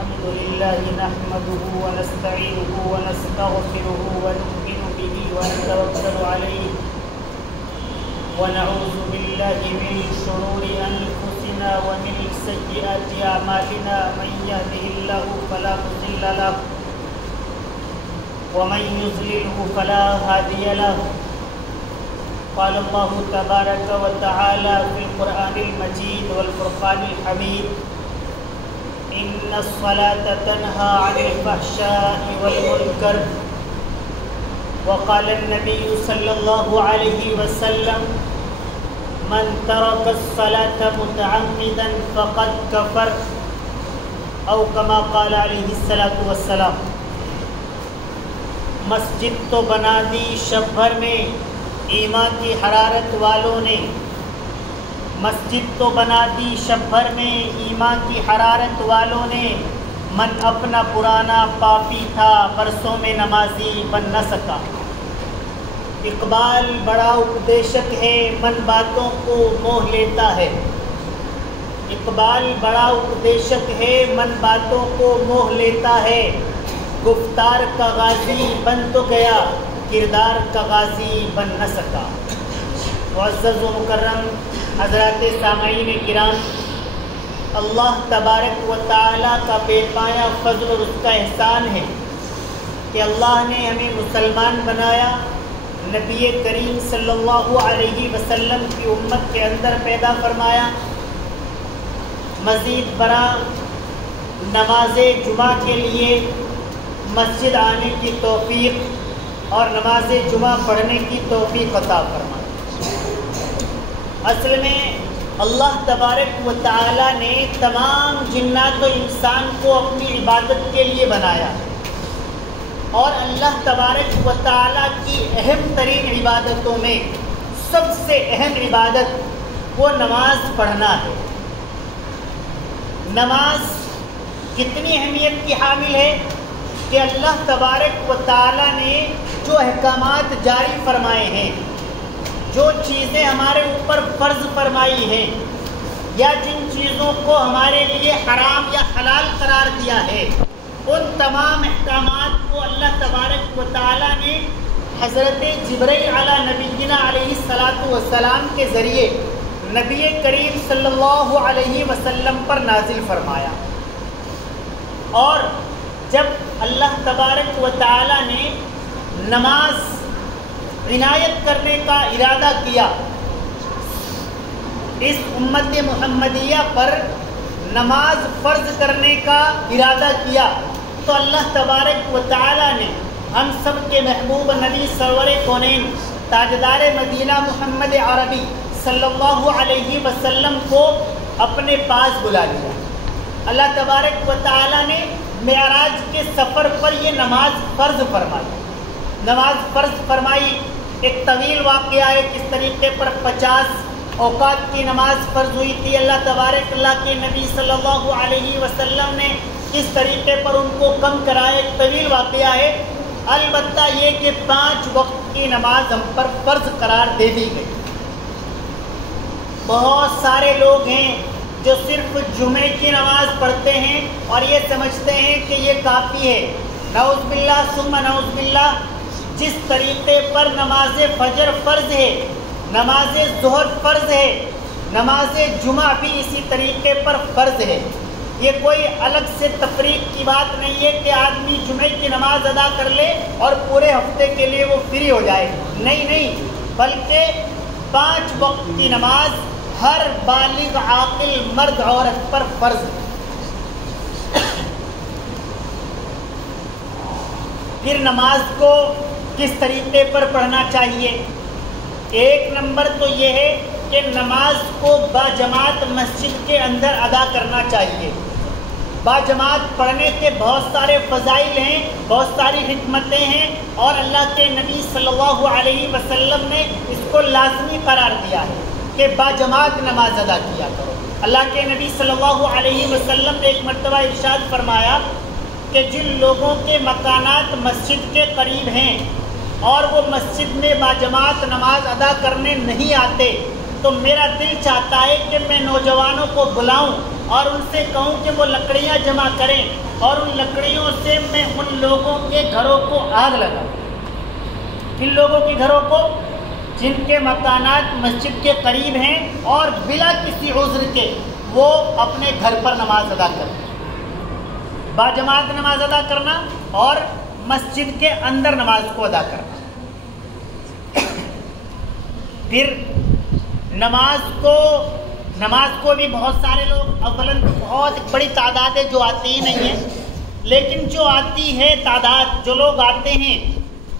الحمد لله نحمده ونستعينه ونستغفره ونؤمن به ونتوكل عليه ونعوذ بالله من شرور أنفسنا ومن سيئات أعمالنا من يهده الله فلا مضل له ومن يضلله فلا هادي له. قال الله تبارك وتعالى في القرآن المجيد والفرقان الحميد: إن الصلاة تنهى عن الفحشاء والمنكر. وقال النبي صلى الله عليه وسلم: من ترك الصلاة متعمدا فقد كفر، أو كما قال عليه الصلاة والسلام. مسجد تو بنا دی شب بھر میں ایمان کی حرارت والوں نے، مسجد تو بنا دی شب بھر میں ایمان کی حرارت والوں نے. من اپنا پرانا پاپی تھا برسوں میں نمازی بن نہ سکا. اقبال بڑا اپدیشک ہے من باتوں کو موہ لیتا ہے. اقبال بڑا اپدیشک ہے من باتوں کو موہ لیتا ہے. گفتار کا غازی بن تو گیا کردار کا غازی بن نہ سکا. معزز و مکرم حضرات سامعین کرام، اللہ تبارک و تعالیٰ کا بے پایا فضل اور اس کا احسان ہے کہ اللہ نے ہمیں مسلمان بنایا، نبی کریم صلی اللہ علیہ وسلم کی امت کے اندر پیدا فرمایا. مزید برآں نماز جمعہ کے لیے مسجد آنے کی توفیق اور نماز جمعہ پڑھنے کی توفیق عطا فرمائے. اصل میں اللہ تبارک و تعالیٰ نے تمام جنات و انسان کو اپنی عبادت کے لیے بنایا، اور اللہ تبارک و تعالیٰ کی اہم ترین عبادتوں میں سب سے اہم عبادت وہ نماز پڑھنا ہے. نماز کتنی اہمیت کی حامل ہے کہ اللہ تبارک و تعالیٰ نے جو احکامات جاری فرمائے ہیں، جو چیزیں ہمارے اوپر فرض فرمائی ہیں، یا جن چیزوں کو ہمارے لیے حرام یا حلال قرار دیا ہے، ان تمام احکامات کو اللہ تبارک و تعالیٰ نے حضرت جبرائیل علی نبینا علیہ الصلاۃ والسلام کے ذریعے نبی کریم صلی اللہ علیہ وسلم پر نازل فرمایا. اور جب اللہ تبارک و تعالیٰ نے نماز عنایت کرنے کا ارادہ کیا، اس امت محمدیہ پر نماز فرض کرنے کا ارادہ کیا، تو اللہ تبارک و تعالیٰ نے ہم سب کے محبوب نبی سرور کونین تاجدار مدینہ محمد عربی صلی اللہ علیہ وسلم کو اپنے پاس بلا لیا. اللہ تبارک و تعالیٰ نے معراج کے سفر پر یہ نماز فرض فرمائی. نماز فرض فرمائی ایک طویل واقعہ ہے. کس طریقے پر 50 اوقات کی نماز فرض ہوئی تھی. اللہ تبارک اللہ کے نبی صلی اللہ علیہ وسلم نے کس طریقے پر ان کو کم کرایا، ایک طویل واقعہ ہے. البتہ یہ کہ 5 وقت کی نماز ہم پر فرض قرار دے دی گئی. بہت سارے لوگ ہیں جو صرف جمعے کی نماز پڑھتے ہیں اور یہ سمجھتے ہیں کہ یہ کافی ہے. نعوذ باللہ ثم نعوذ باللہ. جس طریقے پر نماز فجر فرض ہے، نماز ظہر فرض ہے، نماز جمعہ بھی اسی طریقے پر فرض ہے. یہ کوئی الگ سے تفریق کی بات نہیں ہے کہ آدمی جمعے کی نماز ادا کر لے اور پورے ہفتے کے لیے وہ فری ہو جائے. نہیں، بلکہ 5 وقت کی نماز ہر بالغ عاقل مرد عورت پر فرض ہے. پھر نماز کو کس طریقے پر پڑھنا چاہیے؟ 1 نمبر تو یہ ہے کہ نماز کو باجماعت مسجد کے اندر ادا کرنا چاہیے. باجماعت پڑھنے کے بہت سارے فضائل ہیں، بہت ساری حکمتیں ہیں، اور اللہ کے نبی صلی اللہ علیہ وسلم نے اس کو لازمی قرار دیا ہے کہ باجماعت نماز ادا کیا کرو. اللہ کے نبی صلی اللہ علیہ وسلم نے ایک مرتبہ ارشاد فرمایا کہ جن لوگوں کے مکانات مسجد کے قریب ہیں اور وہ مسجد میں باجماعت نماز ادا کرنے نہیں آتے، تو میرا دل چاہتا ہے کہ میں نوجوانوں کو بلاؤں اور ان سے کہوں کہ وہ لکڑیاں جمع کریں اور ان لکڑیوں سے میں ان لوگوں کے گھروں کو آگ لگاؤں، ان لوگوں کے گھروں کو جن کے مکانات مسجد کے قریب ہیں اور بلا کسی عذر کے وہ اپنے گھر پر نماز ادا کرنا، باجماعت نماز ادا کرنا اور مسجد کے اندر نماز کو ادا کرنا۔ پھر نماز کو بھی بہت سارے لوگ، اولاً بہت بڑی تعداد ہے جو آتی ہی نہیں ہے، لیکن جو آتی ہے تعداد، جو لوگ آتے ہیں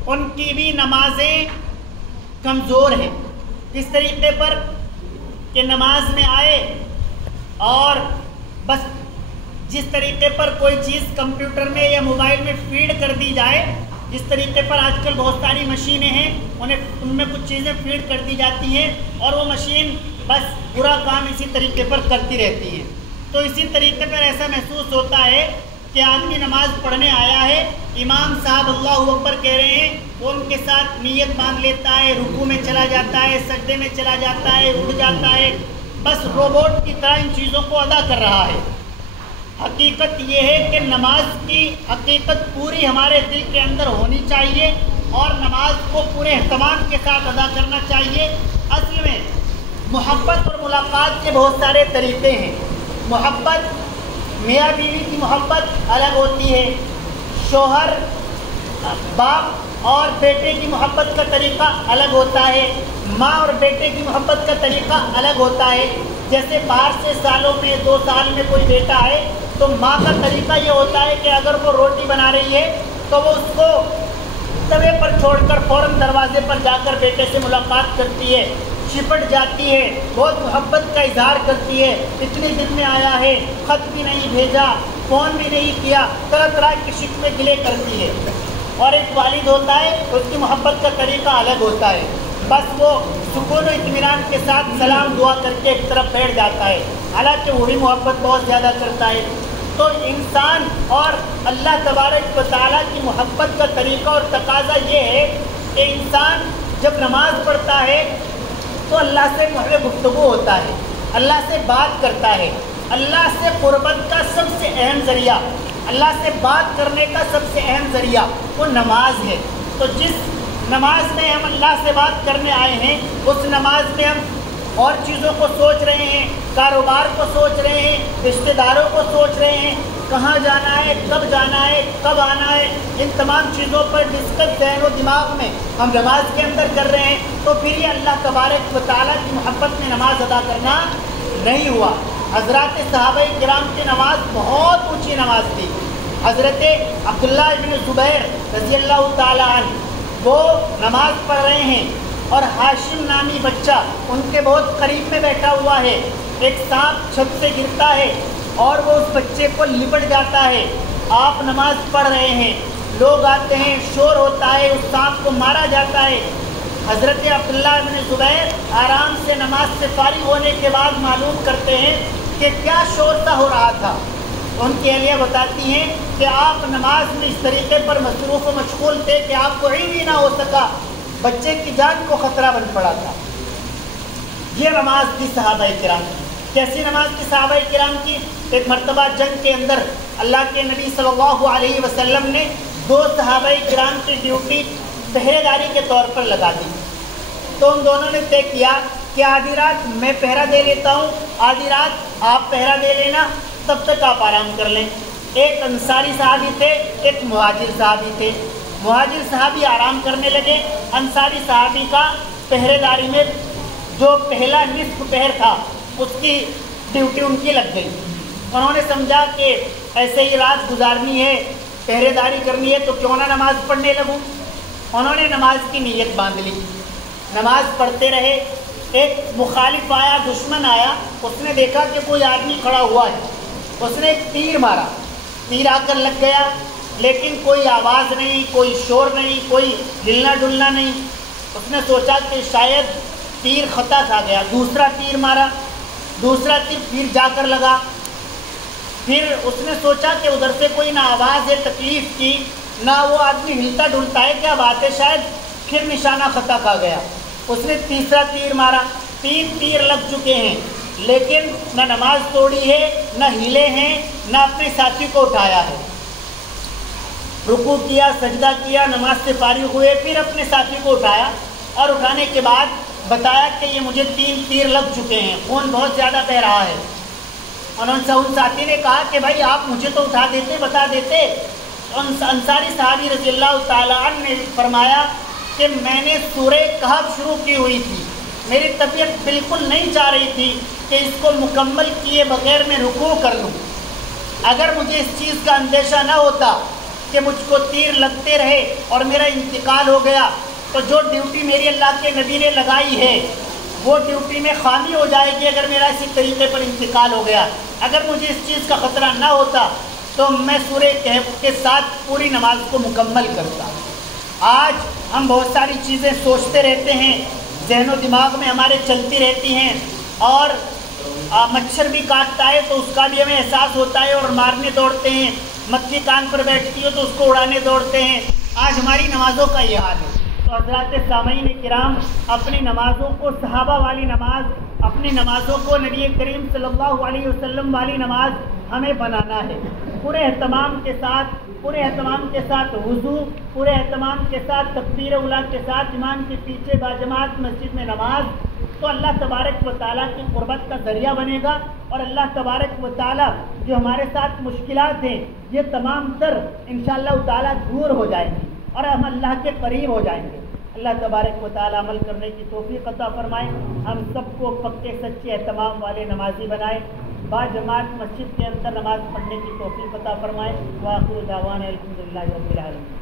ان کی بھی نمازیں کمزور ہیں۔ اس طریقے پر کہ نماز میں آئے اور بس جس طریقے پر کوئی چیز کمپیوٹر میں یا موبائل میں فیڈ کر دی جائے، جس طریقے پر آج کل بہت ساری مشینیں ہیں ان میں کچھ چیزیں فیڈ کر دی جاتی ہیں اور وہ مشین بس پورا کام اسی طریقے پر کرتی رہتی ہے، تو اسی طریقے پر ایسا محسوس ہوتا ہے کہ آدمی نماز پڑھنے آیا ہے، امام صاحب اللہ اکبر کہہ رہے ہیں، وہ ان کے ساتھ نیت باندھ لیتا ہے، رکوع میں چلا جاتا ہے، سجدے میں چلا جاتا ہے، اٹھ جاتا ہے، بس روبوٹ کی طرح ان چیزوں کو ادا کر رہا ہے۔ حقیقت یہ ہے کہ نماز کی حقیقت پوری ہمارے دل کے اندر ہونی چاہیے اور نماز کو پورے اہتمام کے ساتھ ادا کرنا چاہیے۔ اصل میں محبت اور ملاقات کے بہت سارے طریقے ہیں۔ محبت، میاں بیوی کی محبت الگ ہوتی ہے، شوہر باپ اور بیٹے کی محبت کا طریقہ الگ ہوتا ہے، ماں اور بیٹے کی محبت کا طریقہ الگ ہوتا ہے۔ جیسے باہر سے سالوں میں 2 سال میں کوئی بیٹا آئے تو ماں کا طریقہ یہ ہوتا ہے کہ اگر وہ روٹی بنا رہی ہے تو وہ اس کو توے پر چھوڑ کر فوراً دروازے پر جا کر بیٹے سے ملاقات کرتی ہے، چپٹ جاتی ہے، بہت محبت کا اظہار کرتی ہے، اتنے دن میں آیا ہے، خط بھی نہیں بھیجا، فون بھی نہیں کیا، طرح طرح کی شکوے گلے کرتی ہے۔ اور ایک والد ہوتا ہے، اس کی محبت کا طریقہ الگ ہوتا ہے، بس وہ سکون و اطمینان کے ساتھ سلام دعا کر کے ایک طرف بیٹھ جاتا ہے، حالانکہ وہ بھی محبت بہت زیادہ کرتا ہے۔ تو انسان اور اللہ تبارک و تعالیٰ کی محبت کا طریقہ اور تقاضا یہ ہے کہ انسان جب نماز پڑھتا ہے تو اللہ سے محض گفتگو ہوتا ہے، اللہ سے بات کرتا ہے۔ اللہ سے قربت کا سب سے اہم ذریعہ، اللہ سے بات کرنے کا سب سے اہم ذریعہ وہ نماز ہے۔ تو جس نماز میں ہم اللہ سے بات کرنے آئے ہیں، اس نماز میں ہم اور چیزوں کو سوچ رہے ہیں، کاروبار کو سوچ رہے ہیں، رشتہ داروں کو سوچ رہے ہیں، کہاں جانا ہے، کب جانا ہے، کب آنا ہے، ان تمام چیزوں پر ڈسکس ذہن و دماغ میں ہم نماز کے اندر کر رہے ہیں، تو پھر یہ اللہ تبارک و تعالیٰ کی محبت میں نماز ادا کرنا نہیں ہوا۔ حضرات صحابہ کرام کی نماز بہت اونچی نماز تھی۔ حضرت عبداللہ ابن زبیر رضی اللہ تعالیٰ عنہ وہ نماز پڑھ رہے ہیں اور ہاشم نامی بچہ ان کے بہت قریب میں بیٹھا ہوا ہے، ایک سانپ چھت سے گرتا ہے اور وہ اس بچے کو لپٹ جاتا ہے۔ آپ نماز پڑھ رہے ہیں، لوگ آتے ہیں، شور ہوتا ہے، اس سانپ کو مارا جاتا ہے۔ حضرت عبداللہ ابن زبیر آرام سے نماز سے فارغ ہونے کے بعد معلوم کرتے ہیں کہ کیا شور سا ہو رہا تھا۔ ان کی اہلیہ بتاتی ہیں کہ آپ نماز میں اس طریقے پر مصروف و مشغول تھے کہ آپ کو علم ہی نہ ہو سکا، بچے کی جان کو خطرہ بن پڑا تھا۔ یہ نماز تھی صحابہ کرام کی۔ کیسی نماز تھی صحابہ کرام کی؟ ایک مرتبہ جنگ کے اندر اللہ کے نبی صلی اللہ علیہ وسلم نے 2 صحابہ کرام کی ڈیوٹی پہرے داری کے طور پر لگا دی، تو ان دونوں نے طے کیا کہ آدھی رات میں پہرا دے لیتا ہوں، آدھی رات آپ پہرا دے لینا، تب تک آپ آرام کر لیں۔ ایک انصاری صحابی تھے، ایک مہاجر صحابی تھے۔ مہاجر صحابی آرام کرنے لگے، انصاری صحابی کا پہرے داری میں جو پہلا نصف پہر تھا اس کی ڈیوٹی ان کی لگ گئی۔ انہوں نے سمجھا کہ ایسے ہی رات گزارنی ہے، پہرے داری کرنی ہے، تو کیوں نہ نماز پڑھنے لگوں۔ انہوں نے نماز کی نیت باندھ لی، نماز پڑھتے رہے۔ ایک مخالف آیا، دشمن آیا، اس نے دیکھا کہ کوئی آدمی کھڑا ہوا ہے، اس نے ایک تیر مارا، تیر آ کر لگ گیا، لیکن کوئی آواز نہیں، کوئی شور نہیں، کوئی ہلنا ڈلنا نہیں۔ اس نے سوچا کہ شاید تیر خطا کھا گیا، دوسرا تیر مارا، دوسرا تیر پھر جا کر لگا۔ پھر اس نے سوچا کہ ادھر سے کوئی نہ آواز ہے تکلیف کی، نہ وہ آدمی ہلتا ڈلتا ہے، کیا بات ہے، شاید پھر نشانہ خطا کھا گیا۔ اس نے تیسرا تیر مارا، 3 تیر لگ چکے ہیں، لیکن نہ نماز توڑی ہے، نہ ہلے ہیں، نہ اپنے ساتھی کو اٹھایا ہے۔ رکوع کیا، سجدہ کیا، نماز سے فارغ ہوئے، پھر اپنے ساتھی کو اٹھایا اور اٹھانے کے بعد بتایا کہ یہ مجھے 3 تیر لگ چکے ہیں، خون بہت زیادہ بہہ رہا ہے۔ ان ساتھی نے کہا کہ بھائی آپ مجھے تو اٹھا دیتے، بتا دیتے۔ انصاری صحابی رضی اللہ تعالیٰ عنہ نے فرمایا کہ میں نے سورہ کہف شروع کی ہوئی تھی، میری طبیعت بالکل نہیں چاہ رہی تھی کہ اس کو مکمل کیے بغیر میں رکوع کر لوں۔ اگر مجھے اس چیز کا اندیشہ نہ ہوتا کہ مجھ کو تیر لگتے رہے اور میرا انتقال ہو گیا تو جو ڈیوٹی میری اللہ کے نبی نے لگائی ہے وہ ڈیوٹی میں خامی ہو جائے گی اگر میرا اسی طریقے پر انتقال ہو گیا۔ اگر مجھے اس چیز کا خطرہ نہ ہوتا تو میں سورہ کہف کے ساتھ پوری نماز کو مکمل کرتا۔ آج ہم بہت ساری چیزیں سوچتے رہتے ہیں، ذہن و دماغ میں ہمارے چلتی رہتی ہیں، اور مچھر بھی کاٹتا ہے تو اس کا بھی ہمیں احساس ہوتا ہے اور مارنے دوڑتے ہیں، مکھی کان پر بیٹھتی ہو تو اس کو اڑانے دوڑتے ہیں۔ آج ہماری نمازوں کا یہ حال ہے۔ تو حضرات سامعین کرام، اپنی نمازوں کو صحابہ والی نماز، اپنی نمازوں کو نبی کریم صلی اللہ علیہ وسلم والی نماز ہمیں بنانا ہے۔ پورے اہتمام کے ساتھ وضو، پورے اہتمام کے ساتھ تکبیر اولیٰ کے ساتھ امام کے پیچھے باجماعت مسجد میں نماز، تو اللہ تبارک و تعالیٰ کی قربت کا ذریعہ بنے گا، اور اللہ تبارک و تعالیٰ جو ہمارے ساتھ مشکلات ہیں یہ تمام تر انشاءاللہ تعالیٰ دور ہو جائیں گی اور ہم اللہ کے قریب ہو جائیں گے۔ اللہ تبارک و تعالیٰ عمل کرنے کی توفیق عطا فرمائے، ہم سب کو پکے سچے اہتمام والے نمازی بنائے، باجماعت مسجد کے اندر نماز پڑھنے کی توفیق عطا فرمائے۔ وآخر دعوانا الحمدللہ رب العالمین۔